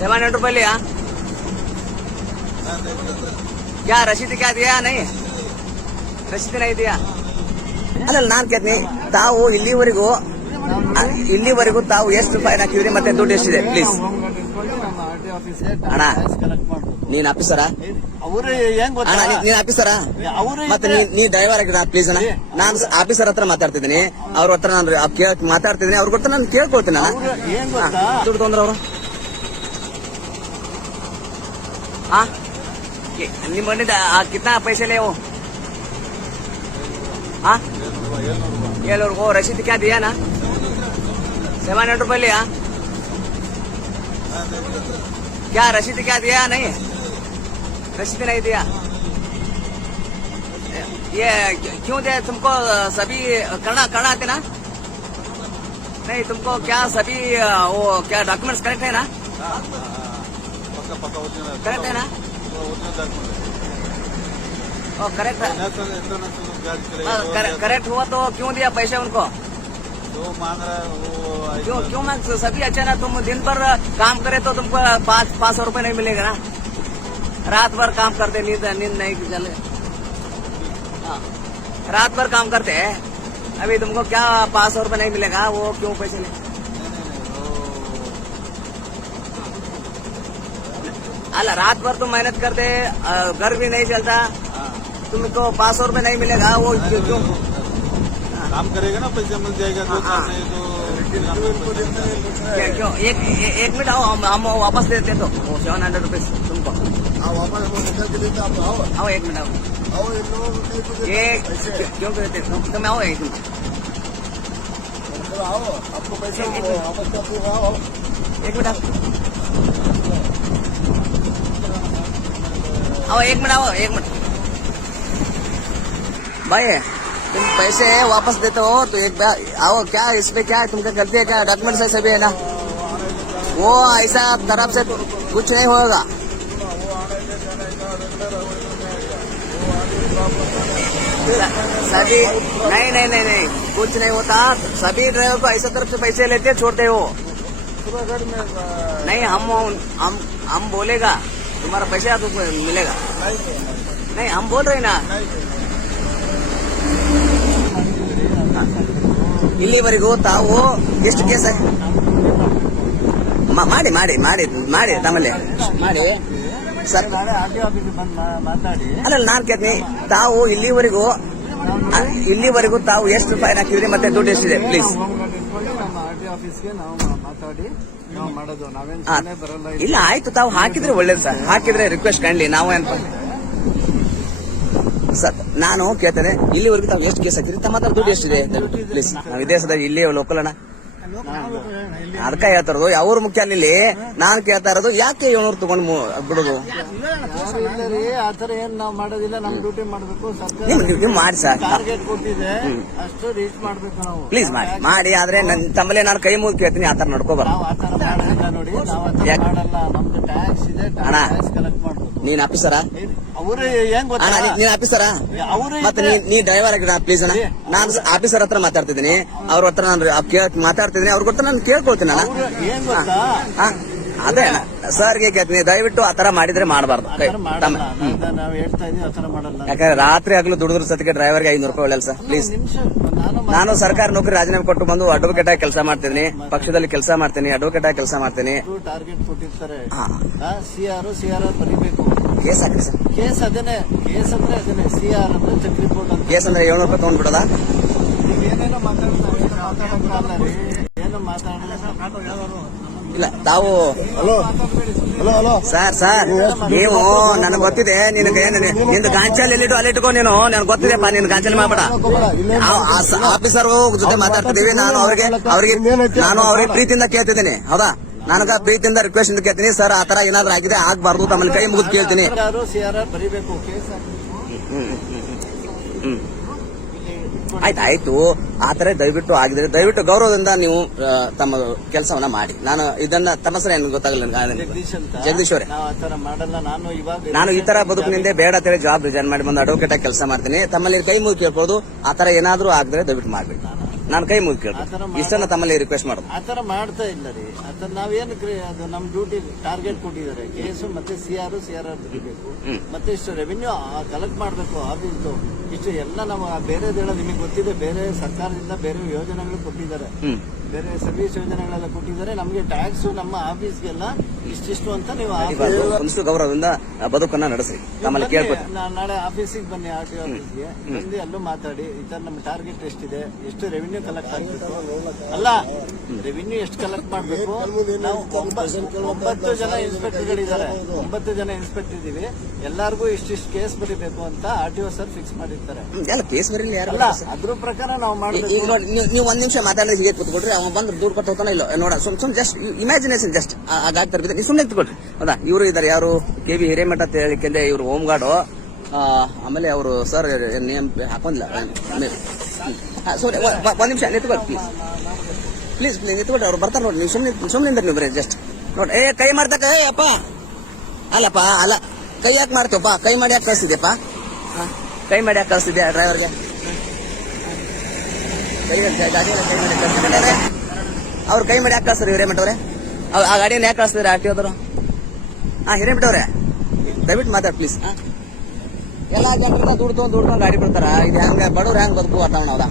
700 रुपये लिया क्या रसीद क्या दिया नहीं रसीद नहीं दिया ಅಲ್ಲ ನಾನು ಕೇಳ್ತೀನಿ ತಾವು ಇಲ್ಲಿವರೆಗೂ ತಾವು ಎಷ್ಟು ಫೈನ್ ಹಾಕಿದ್ರಿ ಮತ್ತೆ ದುಡ್ಡು ಎಷ್ಟಿದೆ ಪ್ಲೀಸ್ ಅಣ್ಣ ನೀನ್ ಆಫೀಸರಾ ಅಣ್ಣ ನೀನ್ ಆಫೀಸರಾ ಮತ್ತೆ ನೀ ಡ್ರೈವರ್ ಆಗಿದ ಪ್ಲೀಸ್ ಅಣ್ಣ ನಾನು ಆಫೀಸರ್ ಹತ್ರ ಮಾತಾಡ್ತಿದ್ದೀನಿ ಅವ್ರ ಹತ್ರ ನಾನು ಮಾತಾಡ್ತಿದ್ದೀನಿ ಅವ್ರ ಗೊತ್ತ ನಾನು ಕೇಳ್ಕೊಳ್ತೀನಿ ಅಣ್ಣ ದುಡ್ಡು ತೊಂದ್ರೆ ಅವರು ನಿಮ್ಮ ಮನೆಯಿಂದ ಕಿತ್ನಾ पैसे ले वो हाँ 700 को रसीद क्या दिया ना 700 रुपये लिया क्या रसीद क्या दिया नहीं रसीद नहीं दिया ये क्यों दे तुमको सभी करना आते ना नहीं तुमको क्या सभी वो क्या डॉक्यूमेंट्स करेक्ट है ना करेक्ट है ना करेक्ट है करेक्ट हुआ तो क्यों दिया पैसे उनको क्यों मैं सभी अच्छा ना तुम दिन भर काम करे तो तुमको 500 रुपये नहीं मिलेगा ना रात भर काम करते नींद नहीं चले रात भर काम करते हैं अभी तुमको क्या 500 रुपये नहीं मिलेगा वो क्यों पैसे ले अल्लाह रात भर तुम मेहनत करते घर भी नहीं चलता तुमको 500 रुपये नहीं मिलेगा वो क्यों काम करेगा ना पैसे मिल जाएगा क्यों एक मिनट आओ हम वापस देते तो 700 रुपये तुमको आओ एक मिनट आओ ये क्यों देते तुम आओ एक मिनट आपको पैसे एक मिनट आओ एक मिनट भाई तुम पैसे वापस देते हो तो एक बार आओ क्या इसमें क्या है तुमका गलती है क्या डॉक्यूमेंट्स है सभी है ना वो ऐसा तरफ से कुछ नहीं होगा सभी नहीं कुछ नहीं होता सभी ड्राइवर को ऐसा तरफ से पैसे लेते छोड़ते हो नहीं हम बोलेगा तुम्हारा पैसा तुमको मिलेगा नहीं हम बोल रहे ना ಇಲ್ಲಿವರೆಗೂ ತಾವು ಎಷ್ಟು ಕೇಸ್ ಮಾಡಿ ಮಾಡಿ ಮಾಡಿ ಮಾಡಿ ತಮ್ಮಲ್ಲಿ ಮಾಡಿ ಸರ್ ಅಲ್ಲ ನಾನು ಕೇಳ್ತೀನಿ ತಾವು ಇಲ್ಲಿವರೆಗೂ ತಾವು ಎಷ್ಟು ಫೈನ್ ಹಾಕಿದ್ರಿ ಮತ್ತೆ ದುಡ್ಡು ಎಷ್ಟಿದೆ ಪ್ಲೀಸ್ ಇಲ್ಲ ಆಯ್ತು ತಾವು ಹಾಕಿದ್ರೆ ಒಳ್ಳೇದು ಸರ್ ಹಾಕಿದ್ರೆ ರಿಕ್ವೆಸ್ಟ್ ಕಾಣ್ಲಿ ನಾವು ಏನಪ್ಪ ಸರ್ ನಾನು ಕೇಳ್ತೇನೆ ಇಲ್ಲಿವರೆಗೂ ತಾವು ಎಷ್ಟು ಕೇಸ್ ಹಾಕಿದ್ರಿ ತಮ್ಮ ಹತ್ರ ದುಡ್ಡು ಎಷ್ಟಿದೆ ಪ್ಲೀಸ್ ನಾವು ವಿದೇಶದ ಇಲ್ಲಿ ಲೋಕಲ್ ಅಣ್ಣ ಅದಕ್ಕ ಹೇಳ್ತಾ ಇರೋದು ಅವ್ರು ಮುಖ್ಯ ಅಲ್ಲಿ ನಾನು ಕೇಳ್ತಾ ಇರೋದು ಯಾಕೆ 700 ತಗೊಂಡು ಬಿಡೋದು ಆತರ ಏನ್ ನಾವು ಮಾಡೋದಿಲ್ಲ ನಮ್ ಡ್ಯೂಟಿ ಮಾಡ್ಬೇಕು ನೀವು ಮಾಡಿ ಸರ್ ಅಷ್ಟು ರೀಚ್ ಮಾಡ್ಬೇಕು ನಾವು ಪ್ಲೀಸ್ ಮಾಡಿ ಆದ್ರೆ ತಮ್ಮಲ್ಲೇ ನಾನು ಕೈ ಮುಗಿದು ಕೇಳ್ತೀನಿ ಆತರ ನಡ್ಕೋಬಾರ ನೋಡಿ ನಮ್ದು ಟ್ಯಾಕ್ಸ್ ಇದೆ ಟ್ಯಾಕ್ಸ್ ಕಲೆಕ್ಟ್ ಮಾಡ್ಬೇಕು ನೀನ್ ಆಫೀಸರಾ ಅವ್ರು ಹೆಂಗ್ ನೀನ್ ಆಫೀಸರಾ ಮತ್ತೆ ನೀ ಡ್ರೈವರ್ ಆಗಿರ ಪ್ಲೀಸ್ ಅಣ್ಣ ನಾನು ಆಫೀಸರ್ ಹತ್ರ ಮಾತಾಡ್ತಿದ್ದೀನಿ ಅವ್ರ ಹತ್ರ ನಾನು ಮಾತಾಡ್ತಿದ್ದೀನಿ ಅವ್ರ ಗೊತ್ತ ನಾನು ಕೇಳ್ಕೊಳ್ತೀನಿ ಅಣ್ಣ ಅದೇ ಸರ್ಗೆ ಕೇಳ್ತೀನಿ ದಯವಿಟ್ಟು ಆತರ ಮಾಡಿದ್ರೆ ಮಾಡಬಾರ್ದು ಯಾಕಂದ್ರೆ ರಾತ್ರಿ ಆಗ್ಲೂ ದುಡಿದ್ರ ಸತಿಗೆ ಡ್ರೈವರ್ಗೆ 500 ರೂಪಾಯಿ ಒಳ್ಳೆ ಸರ್ ಪ್ಲೀಸ್ ನಾನು ಸರ್ಕಾರಿ ನೌಕರಿ ರಾಜೀನಾಮೆ ಕೊಟ್ಟು ಬಂದು ಅಡ್ವೊಕೇಟ್ ಆಗಿ ಕೆಲಸ ಮಾಡ್ತೀನಿ ಪಕ್ಷದಲ್ಲಿ ಕೆಲಸ ಮಾಡ್ತೀನಿ ಅಡ್ವೊಕೇಟ್ ಆಗಿ ಕೆಲಸ ಮಾಡ್ತೀನಿ ಟಾರ್ಗೆಟ್ ಕೊಟ್ಟಿರ್ತಾರೆ ಸಿಆರ್ ಬರೀಬೇಕು ಕೇಸ್ ಹಾಕ್ರಿ ಸರ್ ಕೇಸ್ ಅದೇನೆ ಕೇಸ್ ಅಂದ್ರೆ ಅದೇನೆ ಸಿಆರ್ ಅಂದ್ರೆ ಚೆಕ್ ರಿಪೋರ್ಟ್ ಅಂತ ಕೇಸ್ ಅಂದ್ರೆ 700 ರೂಪಾಯಿ ತಗೊಂಡ್ಬಿಡೋದಾ ಏನೇನೋ ಮಾತಾಡೋದು ಇಲ್ಲ ತಾವು ಸರ್ ನೀವು ನನಗೆ ಗೊತ್ತಿದೆ ನಿಂದು ಗಾಂಚಲ್ ಎಲ್ಲಿಟ್ಟು ಅಲ್ಲಿಟ್ಕೊ ನೀನು ನನಗೆ ಗೊತ್ತಿದೆಪ್ಪ ನಿನ್ ಗಾಂಚಲ್ ಮಾಡ್ಬೇಡ ಆಫೀಸರ್ ಜೊತೆ ಮಾತಾಡ್ತಿದ್ದೀವಿ ನಾನು ಅವ್ರಿಗೆ ಪ್ರೀತಿಯಿಂದ ಕೇಳ್ತಿದ್ದೀನಿ ಹೌದಾ ನನಗ ಪ್ರೀತಿಯಿಂದ ರಿಕ್ವೆಸ್ಟ್ ಇಂದ ಕೇಳ್ತೀನಿ ಸರ್ ಆತರ ಏನಾದ್ರು ಆಗಿದೆ ಆಗ್ಬಾರ್ದು ತಮ್ಮಲ್ಲಿ ಕೈ ಮುಗಿದು ಕೇಳ್ತೀನಿ ಆಯ್ತು ಆತರ ದಯವಿಟ್ಟು ಆಗಿದ್ರೆ ದಯವಿಟ್ಟು ಗೌರವದಿಂದ ನೀವು ತಮ್ಮ ಕೆಲಸವನ್ನ ಮಾಡಿ ನಾನು ಇದನ್ನ ತಮ್ಮ ಹೆಸರು ಏನು ಗೊತ್ತಾಗಲ್ಲ ಜಗದೀಶ್ ಅವರೇ ನಾನು ಈ ತರ ಬದುಕಿನಿಂದ ಬೇಡ ಅಂತೇಳಿ ಜಾಬ್ ರಿಸೈನ್ ಮಾಡಿ ಬಂದು ಅಡ್ವೊಕೇಟ್ ಆಗಿ ಕೆಲಸ ಮಾಡ್ತೀನಿ ತಮ್ಮಲ್ಲಿ ಕೈ ಮುಗಿ ಕೇಳ್ಬೋದು ಆತರ ಏನಾದ್ರೂ ಆಗಿದ್ರೆ ದಯವಿಟ್ಟು ಮಾಡ್ಬೇಕು ನಾನು ಕೈ ಮುಗಿ ಕೇಳ್ತೀನಿ ಆ ಥರ ಇಷ್ಟನ್ನ ತಮ್ಮಲ್ಲಿ ರಿಕ್ವೆಸ್ಟ್ ಮಾಡೋದು. ಆತರ ಮಾಡ್ತಾ ಇಲ್ಲ ರೀ. ಆತರ ನಾವೇನು ಅದು ನಮ್ ಡ್ಯೂಟಿ ಟಾರ್ಗೆಟ್ ಕೊಟ್ಟಿದ್ದಾರೆ. ಕೇಸು ಮತ್ತೆ ಸಿಆರ್ ಬೇಕು, ಮತ್ತೆ ಇಷ್ಟು ರೆವಿನ್ಯೂ ಕಲೆಕ್ಟ್ ಮಾಡ್ಬೇಕು ಆಫೀಸ್ದು. ಇಷ್ಟು ಎಲ್ಲ ನಾವು ಬೇರೆದು ಹೇಳೋದು ನಿಮಗೆ ಗೊತ್ತಿದೆ. ಬೇರೆ ಸರ್ಕಾರದಿಂದ ಬೇರೆ ಯೋಜನೆಗಳು ಕೊಟ್ಟಿದ್ದಾರೆ, ಬೇರೆ ಸರ್ವಿಸ್ ಯೋಜನೆಗಳೆಲ್ಲ ಕೊಟ್ಟಿದ್ದಾರೆ. ನಮಗೆ ಟ್ಯಾಕ್ಸ್ ನಮ್ಮ ಆಫೀಸ್ಗೆಲ್ಲ ಇಷ್ಟಿಷ್ಟು ಅಂತ ನೀವು ಒಂದಿಷ್ಟು ಗೌರವದಿಂದ ಬದುಕನ್ನ ನಡೆಸ್ರಿ. ತಮ್ಮಲ್ಲಿ ಕೇಳ್ಕೊತೀನಿ. ನಾಳೆ ಆಫೀಸಿಗೆ ಬನ್ನಿ, RTO ಆಫೀಸ್ಗೆ ಬಂದು ಅಲ್ಲೂ ಮಾತಾಡಿ. ಈ ತರ ನಮ್ಮ ಟಾರ್ಗೆಟ್ ಎಷ್ಟಿದೆ, ಎಷ್ಟು ರೆವಿನ್ಯೂ ಕಲೆಕ್ಟ್ ಆಗ್ಬೇಕು, ಅಲ್ಲ ರೆವಿನ್ಯೂ ಎಷ್ಟು ಕಲೆಕ್ಟ್ ಮಾಡ್ಬೇಕು. ನಾವು 9 ಜನ ಇನ್ಸ್ಪೆಕ್ಟರ್ಗಳಿದ್ದಾರೆ, 9 ಜನ ಇನ್ಸ್ಪೆಕ್ಟರ್ ಇದೀವಿ. ಎಲ್ಲಾರ್ಗು ಇಷ್ಟಿಷ್ಟು ಕೇಸ್ ಬರೀಬೇಕು ಅಂತ RTO ಸರ್ ಫಿಕ್ಸ್ ಮಾಡಿರ್ತಾರೆ. ಎಲ್ಲ ಕೇಸ್ ಬರೀಲಿ ಯಾರು ಅಲ್ಲ ಅದ್ರ ಪ್ರಕಾರ ನಾವು ಮಾಡ್ಬೇಕು. ಈಗ ನೋಡಿ ನೀವು ಒಂದ್ ನಿಮಿಷ ಮಾತಾಡಿದ್ರೆ ಹೀಗೆ ಕೂತ್ಕೊಡ್ರಿ. ಅವ್ನು ಬಂದ್ರೆ ದುಡ್ಡು ಕೊಟ್ಟು ಹೋಗ್ತಾನ ಇಲ್ಲ ನೋಡ. ಸುಮ್ ಜಸ್ಟ್ ಇಮ್ಯಾಜಿನೇಷನ್ ಜಸ್ಟ್ ಆ ಗಾಡಿ ತರಬಿದ್ದೆ ನೀವು ಸುಮ್ಮನೆ ಎತ್ಕೊಡ್ರಿ. ಹೌದಾ? ಇವರು ಇದಾರೆ ಯಾರು KV ಹಿರೇಮಠ ಅಂತ ಹೇಳಿಕೆಂದ್ರೆ ಇವರು ಹೋಮ್ ಗಾರ್ಡು. ಆಮೇಲೆ ಅವರು ಸರ್ ನೇಮ್ ಹಾಕೊಂಡಿಲ್ಲ. ಒಂದ್ ನಿಮಿಷ ನಿಂತ್ಕೊಳ್ರಿ ಪ್ಲೀಸ್ ನಿಂತ್ಕೊಳ್ರಿ. ಅವ್ರು ಬರ್ತಾರೆ ನೋಡಿ. ನೀವು ಸುಮ್ಮನೆ ನೀವು ಬರೀ ಜಸ್ಟ್ ನೋಡಿ. ಕೈ ಮಾಡ್ತಕ್ಕ ಅಪ್ಪ ಅಲ್ಲಪ್ಪ ಅಲ್ಲ ಕೈ ಯಾಕೆ ಮಾಡ್ತೀವಪ್ಪ? ಕೈ ಮಾಡಿ ಯಾಕೆ ಕಳಿಸ್ತಿದ್ಯಪ್ಪ? ಕೈ ಮಾಡಿ ಯಾಕೆ ಕಳಿಸ್ತಿದ್ಯಾ ಡ್ರೈವರ್ಗೆ? ಅವ್ರು ಕೈ ಮಾಡಿ ಯಾಕೆ ಕಳಿಸ್ತಾರೆ ಹಿರೇಮಠ ಅವ್ರೆ? ಆ ಗಾಡಿಯನ್ನು ಯಾಕೆ ಕಳಿಸ್ತಾರೆ RTO ಅವರು? ಹಿರೇಮಠ ಅವ್ರೆ ದಯವಿಟ್ಟು ಮಾತಾಡಿ ಪ್ಲೀಸ್. ಎಲ್ಲ ಜನರನ್ನ ದುಡ್ಡು ಗಾಡಿ ಬಿಡ್ತಾರ. ಇದು ಹೆಂಗ ಬಡವ್ರು ಹೆಂಗ್ ಬದುಕು ವಾತಾವರಣ ಹೌದಾ?